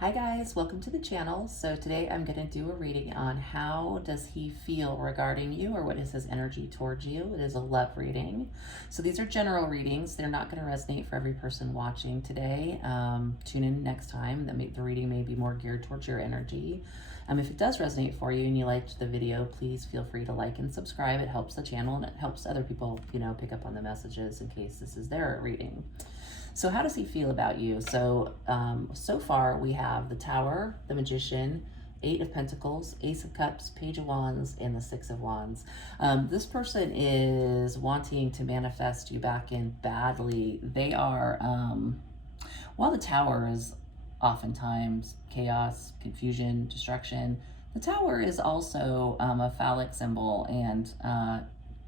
Hi guys, welcome to the channel. So today I'm going to do a reading on how does he feel regarding you, or what is his energy towards you. It is a love reading. So these are general readings. They're not going to resonate for every person watching today. Tune in next time. The reading may be more geared towards your energy. If it does resonate for you and you liked the video, please feel free to like and subscribe. It helps the channel and it helps other people, pick up on the messages in case this is their reading. So how does he feel about you? So, so far we have the Tower, the Magician, Eight of Pentacles, Ace of Cups, Page of Wands, and the Six of Wands. This person is wanting to manifest you back in badly. They are, while the Tower is oftentimes chaos, confusion, destruction, the Tower is also a phallic symbol and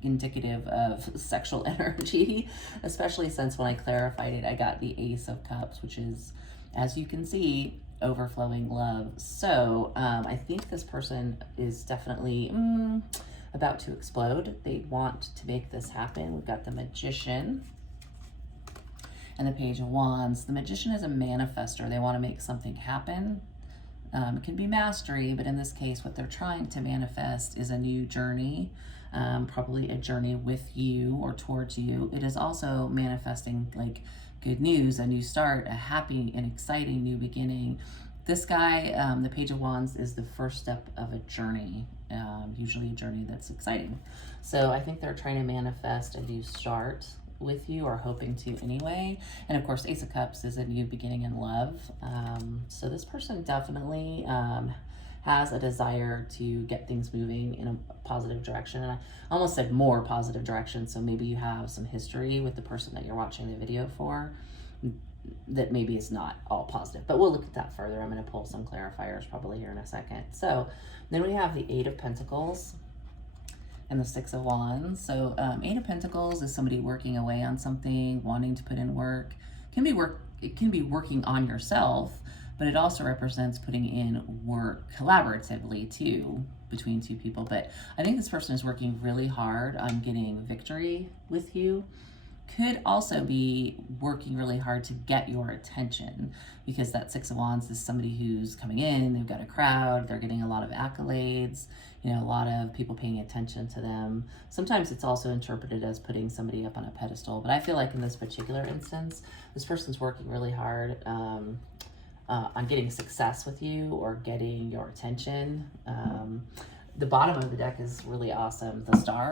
indicative of sexual energy, especially since when I clarified it, I got the Ace of Cups, which is, as you can see, overflowing love. So I think this person is definitely about to explode. They want to make this happen. We've got the Magician and the Page of Wands. The Magician is a manifester. They want to make something happen. It can be mastery, but in this case, what they're trying to manifest is a new journey, probably a journey with you or towards you. It is also manifesting like good news, a new start, a happy and exciting new beginning. This guy, the Page of Wands, is the first step of a journey, usually a journey that's exciting. So I think they're trying to manifest a new start with you, or hoping to anyway. And of course, Ace of Cups is a new beginning in love. So this person definitely has a desire to get things moving in a positive direction. And I almost said more positive direction. So maybe you have some history with the person that you're watching the video for that maybe is not all positive, but we'll look at that further. I'm going to pull some clarifiers probably here in a second. So then we have the Eight of Pentacles and the Six of Wands. So Eight of Pentacles is somebody working away on something, wanting to put in work. It can be working on yourself, but it also represents putting in work collaboratively too, between two people. But I think this person is working really hard on getting victory with you. Could also be working really hard to get your attention, because that Six of Wands is somebody who's coming in, they've got a crowd, they're getting a lot of accolades, a lot of people paying attention to them. Sometimes it's also interpreted as putting somebody up on a pedestal, but I feel like in this particular instance, this person's working really hard on getting success with you or getting your attention. The bottom of the deck is really awesome, the Star.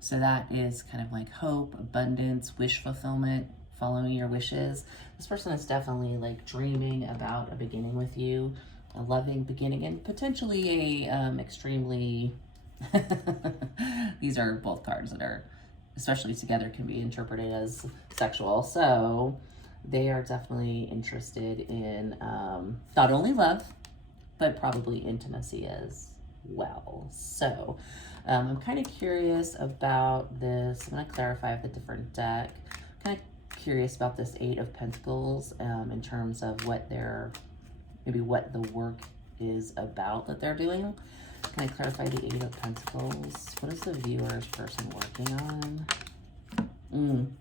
So that is kind of like hope, abundance, wish fulfillment, following your wishes. This person is definitely like dreaming about a beginning with you, a loving beginning, and potentially a extremely, these are both cards that are, especially together, can be interpreted as sexual. So they are definitely interested in not only love, but probably intimacy as well. So I'm kind of curious about this. I'm going to clarify the different deck. Kind of curious about this Eight of Pentacles in terms of what what the work is about that they're doing. Can I clarify the Eight of Pentacles? What is the viewer's person working on?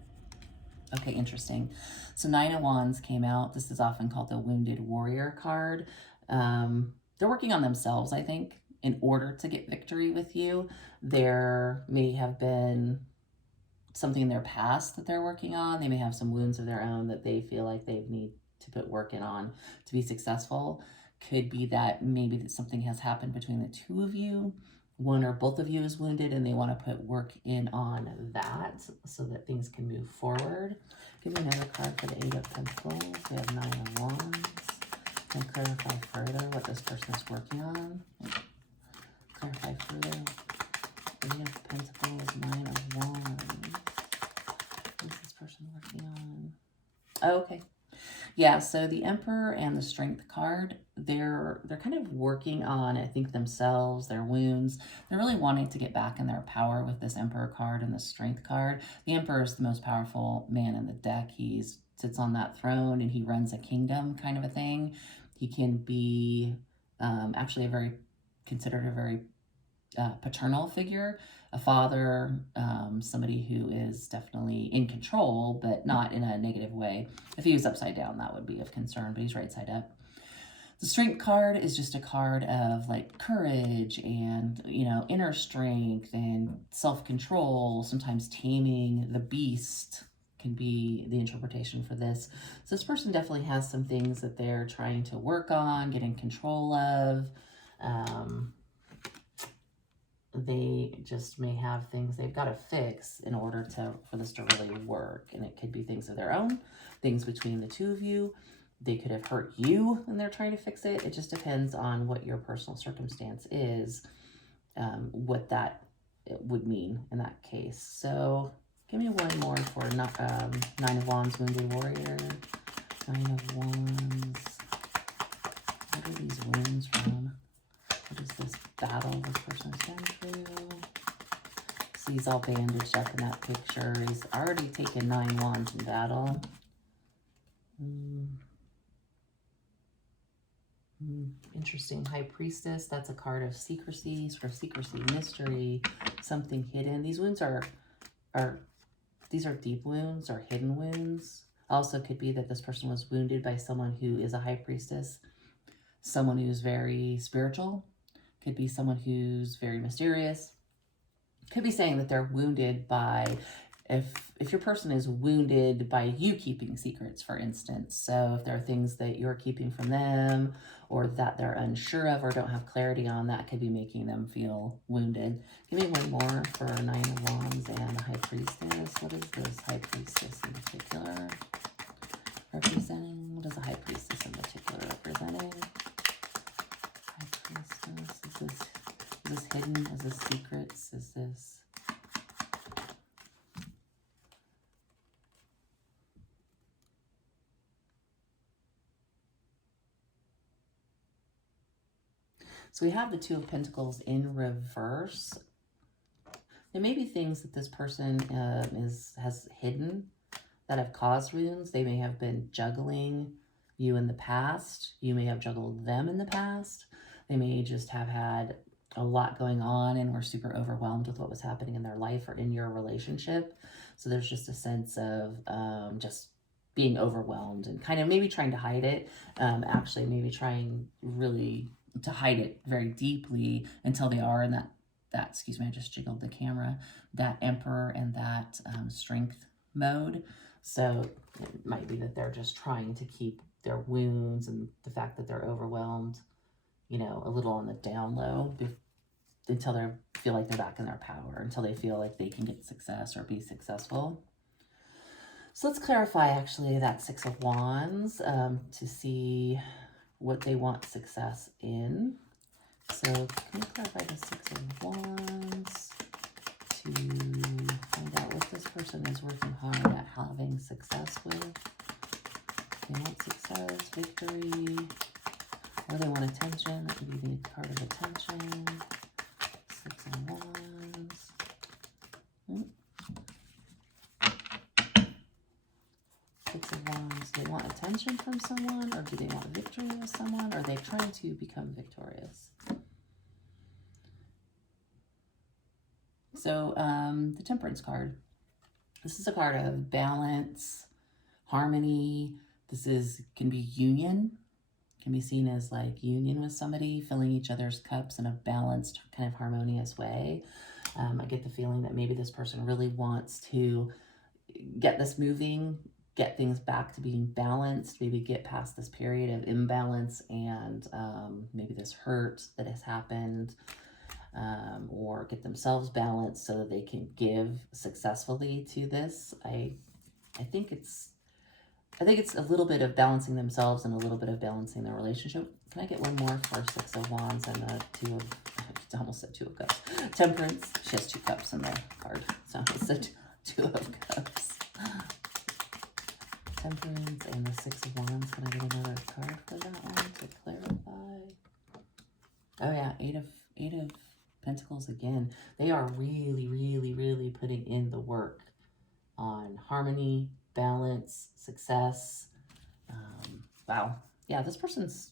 Okay, interesting. So Nine of Wands came out. This is often called the Wounded Warrior card. They're working on themselves, I think, in order to get victory with you. There may have been something in their past that they're working on. They may have some wounds of their own that they feel like they need to put work in on to be successful. Could be that maybe that something has happened between the two of you. One or both of you is wounded and they want to put work in on that so that things can move forward. Give me another card for the Eight of Pentacles. We have Nine of Wands. And clarify further what this person is working on. Clarify further. Eight of Pentacles, Nine of Wands. What is this person working on? Oh, okay. Yeah, so the Emperor and the Strength card, they're kind of working on, I think, themselves, their wounds. They're really wanting to get back in their power with this Emperor card and the Strength card. The Emperor is the most powerful man in the deck. He sits on that throne and he runs a kingdom kind of a thing. He can be actually considered a very paternal figure, a father, somebody who is definitely in control, but not in a negative way. If he was upside down, that would be of concern, but he's right side up. The Strength card is just a card of like courage and, you know, inner strength and self-control, sometimes taming the beast can be the interpretation for this. So this person definitely has some things that they're trying to work on, get in control of. They just may have things they've got to fix in order for this to really work. And it could be things of their own, things between the two of you. They could have hurt you and they're trying to fix it. It just depends on what your personal circumstance is, what that would mean in that case. So give me one more for Nine of Wands, Wounded Warrior. Nine of Wands. What are these wounds from? What is this battle this person has been through? So he's all bandaged up in that picture. He's already taken 9 wands in battle. Interesting. High Priestess. That's a card of secrecy, sort of secrecy, mystery, something hidden. These wounds are these are deep wounds or hidden wounds. Also could be that this person was wounded by someone who is a High Priestess, someone who's very spiritual. Could be someone who's very mysterious. Could be saying that they're wounded by, if your person is wounded by you keeping secrets, for instance. So if there are things that you're keeping from them or that they're unsure of or don't have clarity on, that could be making them feel wounded. Give me one more for 9 of Wands and High Priestess. What is this High Priestess in particular representing? What is a High Priestess in particular representing? High Priestess, is this hidden? Is this secrets? Is this... So we have the Two of Pentacles in reverse. There may be things that this person has hidden that have caused wounds. They may have been juggling you in the past. You may have juggled them in the past. They may just have had a lot going on and were super overwhelmed with what was happening in their life or in your relationship. So there's just a sense of just being overwhelmed and kind of maybe trying to hide it. Actually, maybe trying really to hide it very deeply until they are in that excuse me, I just jiggled the camera, that Emperor and that Strength mode. So it might be that they're just trying to keep their wounds and the fact that they're overwhelmed, you know, a little on the down low until they feel like they're back in their power, until they feel like they can get success or be successful. So let's clarify actually that 6 of Wands to see what they want success in. So can we clarify the 6 of Wands to find out what this person is working hard at having success with? They want success, victory, or they want attention. That could be the card of attention. 6 of Wands. Six of Wands. Do they want attention from someone, or do they want victory with someone, or are they trying to become victorious? So the Temperance card. This is a card of balance, harmony. This can be union. Can be seen as like union with somebody, filling each other's cups in a balanced, kind of harmonious way. I get the feeling that maybe this person really wants to get this moving, get things back to being balanced, maybe get past this period of imbalance and maybe this hurt that has happened, or get themselves balanced so that they can give successfully to this. I think it's a little bit of balancing themselves and a little bit of balancing their relationship. Can I get one more for 6 of Wands and a 2 of, I almost said 2 of Cups. Temperance, she has 2 cups in the card. So it's a 2 of Cups. Temperance and the 6 of Wands. Can I get another card for that one to clarify? Oh yeah, 8 of Pentacles again. They are really, really, really putting in the work on harmony, balance, success. Wow. Yeah, this person's,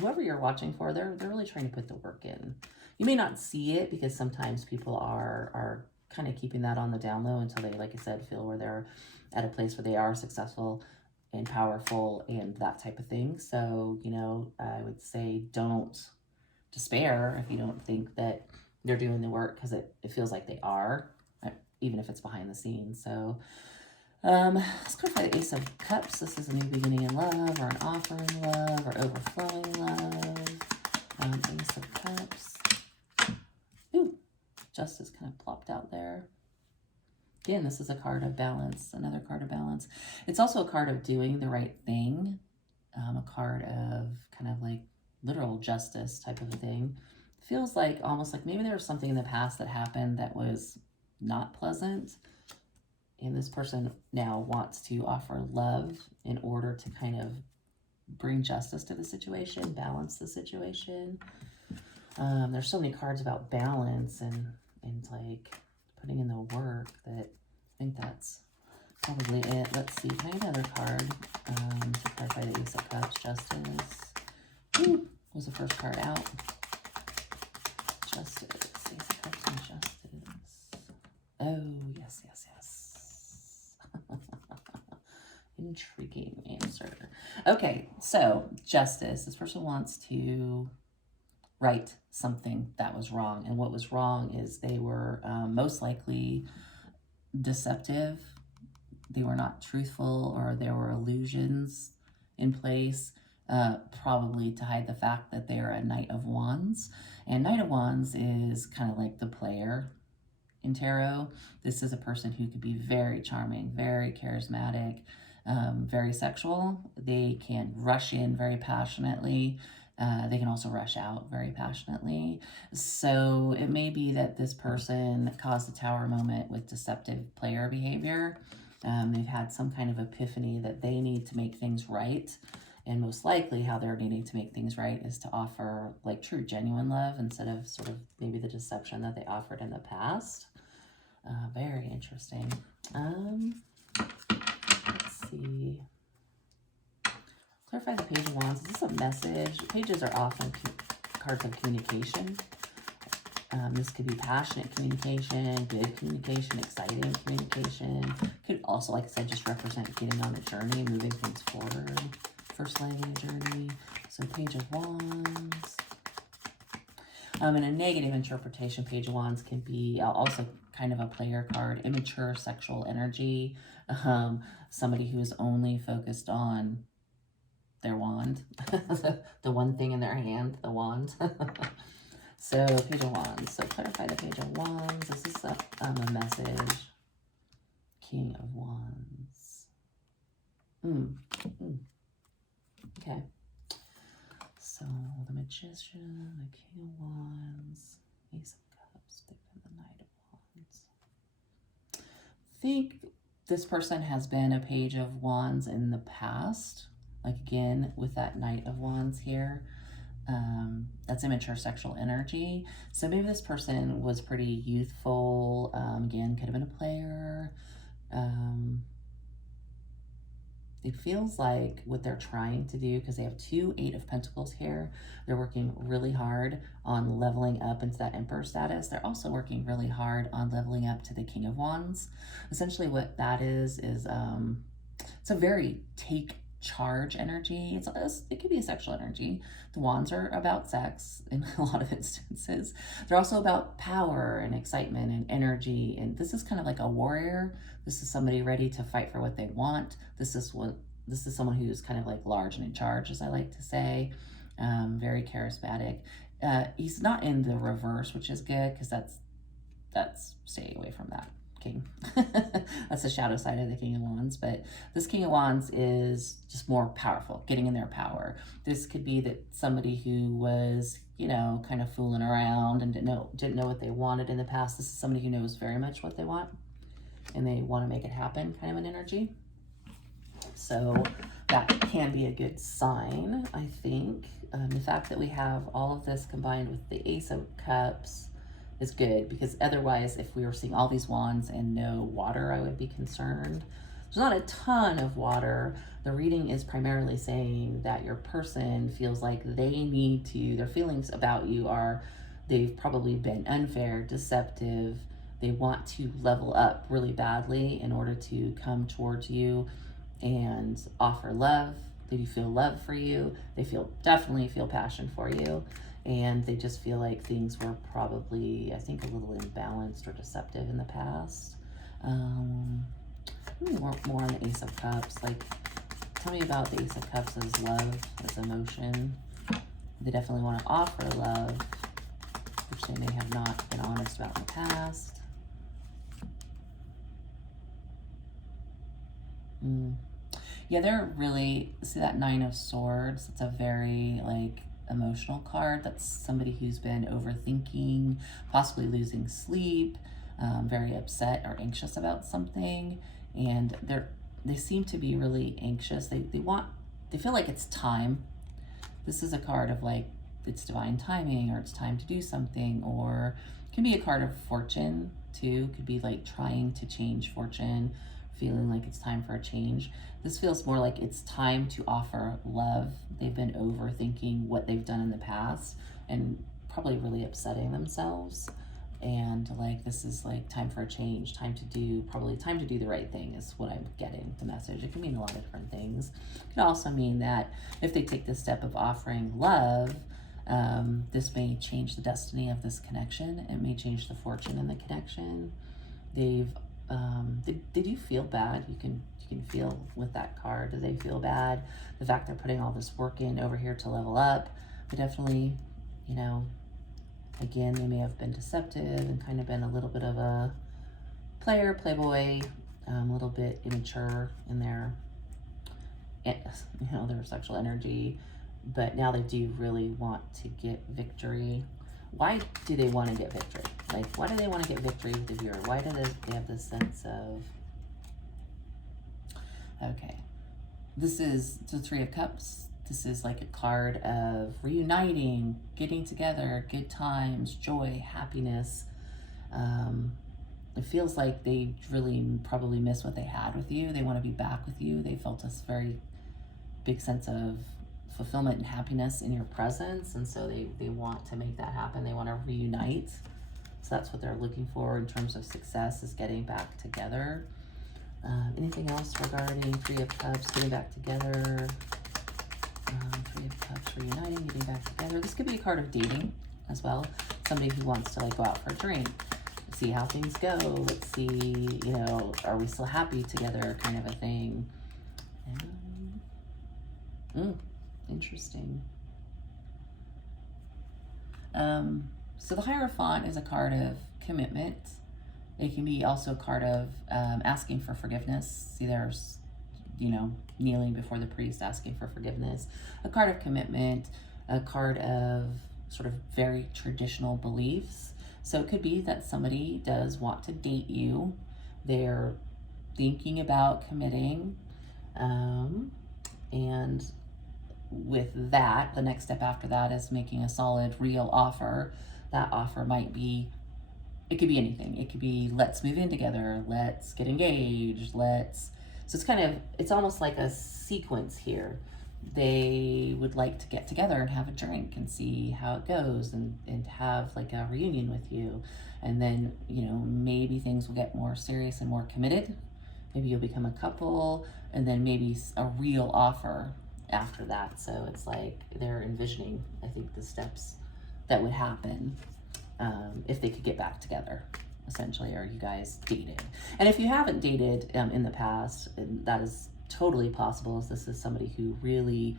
whoever you're watching for, they're really trying to put the work in. You may not see it because sometimes people are kind of keeping that on the down low until they, like I said, feel where they're at a place where they are successful and powerful and that type of thing. So, you know, I would say don't despair if you don't think that they're doing the work, because it feels like they are, even if it's behind the scenes. So let's clarify the Ace of Cups. This is a new beginning in love, or an offering love, or overflowing love. Ace of Cups. Ooh, Justice kind of plopped out there. Again, this is a card of balance, another card of balance. It's also a card of doing the right thing, a card of kind of like literal justice type of a thing. Feels like almost like maybe there was something in the past that happened that was not pleasant, and this person now wants to offer love in order to kind of bring justice to the situation, balance the situation. There's so many cards about balance and like putting in the work that I think that's probably it. Let's see, can I get another card to clarify the Ace of Cups? Justice. Ooh, was the first card out. Justice, Ace of Cups and Justice. Oh, yes, yes, yes. Intriguing answer. Okay, so Justice. This person wants to right something that was wrong. And what was wrong is they were most likely deceptive. They were not truthful, or there were illusions in place, probably to hide the fact that they are a Knight of Wands. And Knight of Wands is kind of like the player in tarot. This is a person who could be very charming, very charismatic, very sexual. They can rush in very passionately. They can also rush out very passionately. So it may be that this person caused the Tower moment with deceptive player behavior. They've had some kind of epiphany that they need to make things right. And most likely how they're needing to make things right is to offer like true, genuine love instead of sort of maybe the deception that they offered in the past. Very interesting. Let's see. Clarify the Page of Wands. Is this a message? Pages are often cards of communication. This could be passionate communication, good communication, exciting communication. Could also, like I said, just represent getting on a journey, moving things forward, first leg in a journey. So Page of Wands. In a negative interpretation, Page of Wands can be also kind of a player card, immature sexual energy, somebody who is only focused on their wand, the one thing in their hand, the wand. So Page of Wands. So clarify the Page of Wands. Is this a message? King of Wands. Okay. So the Magician, the King of Wands, Ace of Cups, and the Knight of Wands. I think this person has been a Page of Wands in the past. Like again, with that Knight of Wands here. That's immature sexual energy. So maybe this person was pretty youthful. Again, could have been a player. It feels like what they're trying to do, because they have two Eight of Pentacles here, they're working really hard on leveling up into that Emperor status. They're also working really hard on leveling up to the King of Wands. Essentially what that is it's a very take charge energy. It could be a sexual energy. The wands are about sex in a lot of instances. They're also about power and excitement and energy. And this is kind of like a warrior. This is somebody ready to fight for what they want. This is someone who's kind of like large and in charge, as I like to say. Very charismatic. He's not in the reverse, which is good, because that's stay away from that. King. That's the shadow side of the King of Wands, but this King of Wands is just more powerful, getting in their power. This could be that somebody who was, you know, kind of fooling around and didn't know what they wanted in the past. This is somebody who knows very much what they want and they want to make it happen, kind of an energy. So that can be a good sign, I think. The fact that we have all of this combined with the Ace of Cups is good, because otherwise if we were seeing all these wands and no water, I would be concerned. There's not a ton of water. The reading is primarily saying that your person feels like their feelings about you are, they've probably been unfair, deceptive. They want to level up really badly in order to come towards you and offer love. They do feel love for you. They definitely feel passion for you. And they just feel like things were probably, I think, a little imbalanced or deceptive in the past. More on the Ace of Cups. Like, tell me about the Ace of Cups as love, as emotion. They definitely want to offer love, which they may have not been honest about in the past. Yeah, they're really, see that Nine of Swords? It's a very, like, emotional card. That's somebody who's been overthinking, possibly losing sleep, very upset or anxious about something. And they seem to be really anxious. They feel like it's time. This is a card of like, it's divine timing, or it's time to do something, or it can be a card of fortune too. Could be like trying to change fortune, feeling like it's time for a change. This feels more like it's time to offer love. They've been overthinking what they've done in the past and probably really upsetting themselves. And like, this is like time for a change, probably time to do the right thing is what I'm getting, the message. It can mean a lot of different things. It can also mean that if they take the step of offering love, this may change the destiny of this connection. It may change the fortune in the connection. They do feel bad. You can feel with that card. Do they feel bad? The fact they're putting all this work in over here to level up. But definitely, you know, again, they may have been deceptive and kind of been a little bit of a playboy, a little bit immature in their, their sexual energy. But now they do really want to get victory. Why do they want to get victory? Like, why do they want to get victory with the viewer? Why do they have this sense of, okay, this is the Three of Cups. This is like a card of reuniting, getting together, good times, joy, happiness. It feels like they really probably miss what they had with you. They want to be back with you. They felt this very big sense of fulfillment and happiness in your presence. And so they want to make that happen. They want to reunite. So that's what they're looking for in terms of success, is getting back together. Anything else regarding Three of Cups, getting back together? Three of Cups, reuniting, getting back together. This could be a card of dating as well. Somebody who wants to like go out for a drink, see how things go. Let's see, are we still happy together, kind of a thing. Interesting. So the Hierophant is a card of commitment. It can be also a card of asking for forgiveness. See, there's, kneeling before the priest, asking for forgiveness. A card of commitment, a card of sort of very traditional beliefs. So it could be that somebody does want to date you. They're thinking about committing. And with that, the next step after that is making a solid, real offer. That offer might be, it could be anything. It could be, let's move in together, let's get engaged, so it's almost like a sequence here. They would like to get together and have a drink and see how it goes, and have like a reunion with you. And then, maybe things will get more serious and more committed. Maybe you'll become a couple, and then maybe a real offer after that. So it's like they're envisioning, I think, the steps that would happen if they could get back together, essentially. Are you guys dated? And if you haven't dated in the past, and that is totally possible, as this is somebody who really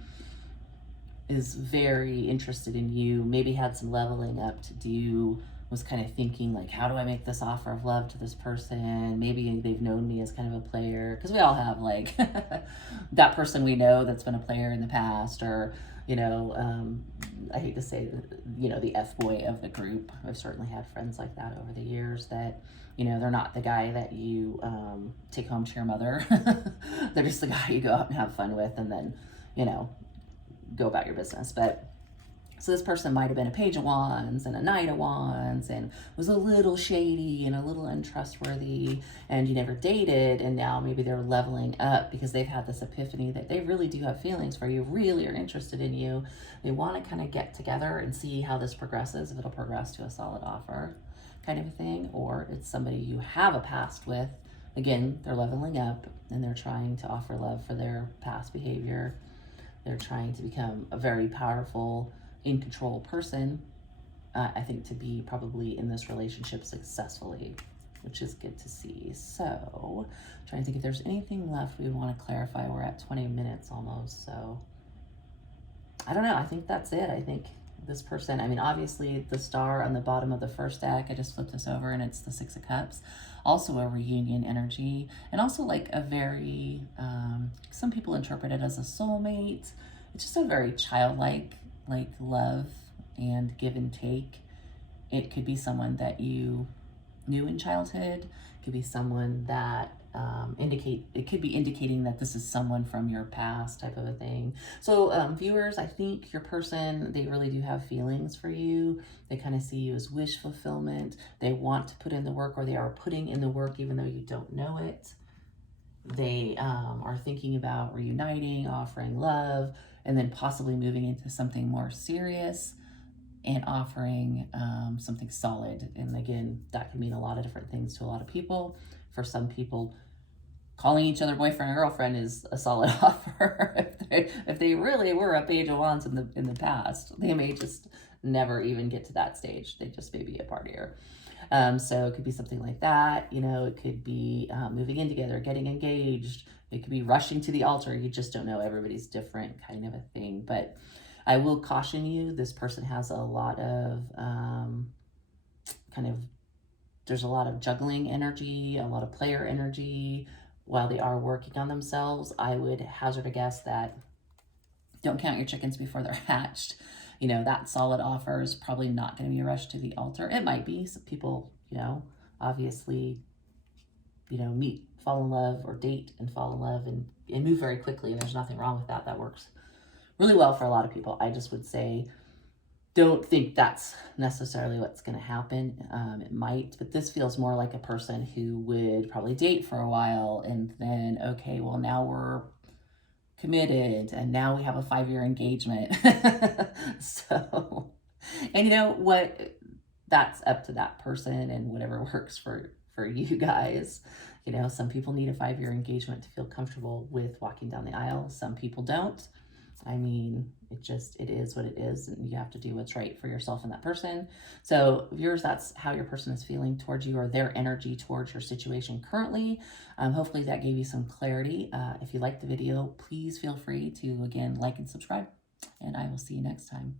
is very interested in you, maybe had some leveling up to do, was kind of thinking like, how do I make this offer of love to this person? Maybe they've known me as kind of a player, because we all have like that person we know that's been a player in the past, or I hate to say, the F-boy of the group. I've certainly had friends like that over the years that, they're not the guy that you take home to your mother. They're just the guy you go out and have fun with, and then, go about your business. But so this person might have been a Page of Wands and a Knight of Wands, and was a little shady and a little untrustworthy, and you never dated, and now maybe they're leveling up because they've had this epiphany that they really do have feelings for you, really are interested in you. They want to kind of get together and see how this progresses, if it'll progress to a solid offer, kind of a thing. Or it's somebody you have a past with, Again, they're leveling up and they're trying to offer love for their past behavior. They're trying to become a very powerful, in control person. I think to be probably in this relationship successfully, which is good to see. So, trying to think if there's anything left we would want to clarify. We're at 20 minutes almost, so I don't know. I think that's it. I think this person, I mean, obviously the star on the bottom of the first deck, I just flipped this over and it's the Six of Cups. Also a reunion energy, and also like a very, some people interpret it as a soulmate. It's just a very childlike, like love and give and take. It could be someone that you knew in childhood. It could be someone that it could be indicating that this is someone from your past, type of a thing. So viewers, I think your person, they really do have feelings for you. They kind of see you as wish fulfillment. They want to put in the work, or they are putting in the work even though you don't know it. They are thinking about reuniting, offering love, and then possibly moving into something more serious and offering something solid. And again, that can mean a lot of different things to a lot of people. For some people, calling each other boyfriend or girlfriend is a solid offer. if they really were a Page of Wands in the past, they may just never even get to that stage. They just may be a partier. So it could be something like that. You know, it could be moving in together, getting engaged. It could be rushing to the altar. You just don't know. Everybody's different, kind of a thing. But I will caution you, this person has a lot of there's a lot of juggling energy, a lot of player energy. While they are working on themselves, I would hazard a guess that don't count your chickens before they're hatched. You know, that solid offer is probably not going to be rushed to the altar. It might be. Some people, you know, obviously, you know, meet, fall in love, or date and fall in love and move very quickly. And there's nothing wrong with that. That works really well for a lot of people. I just would say, don't think that's necessarily what's going to happen. It might, but this feels more like a person who would probably date for a while and then, okay, well, now we're committed and now we have a 5-year engagement. So, and you know what? That's up to that person and whatever works for you guys. You know, some people need a 5-year engagement to feel comfortable with walking down the aisle. Some people don't. I mean, it is what it is, and you have to do what's right for yourself and that person. So viewers, that's how your person is feeling towards you, or their energy towards your situation currently. Hopefully that gave you some clarity. If you liked the video, please feel free to, again, like and subscribe, and I will see you next time.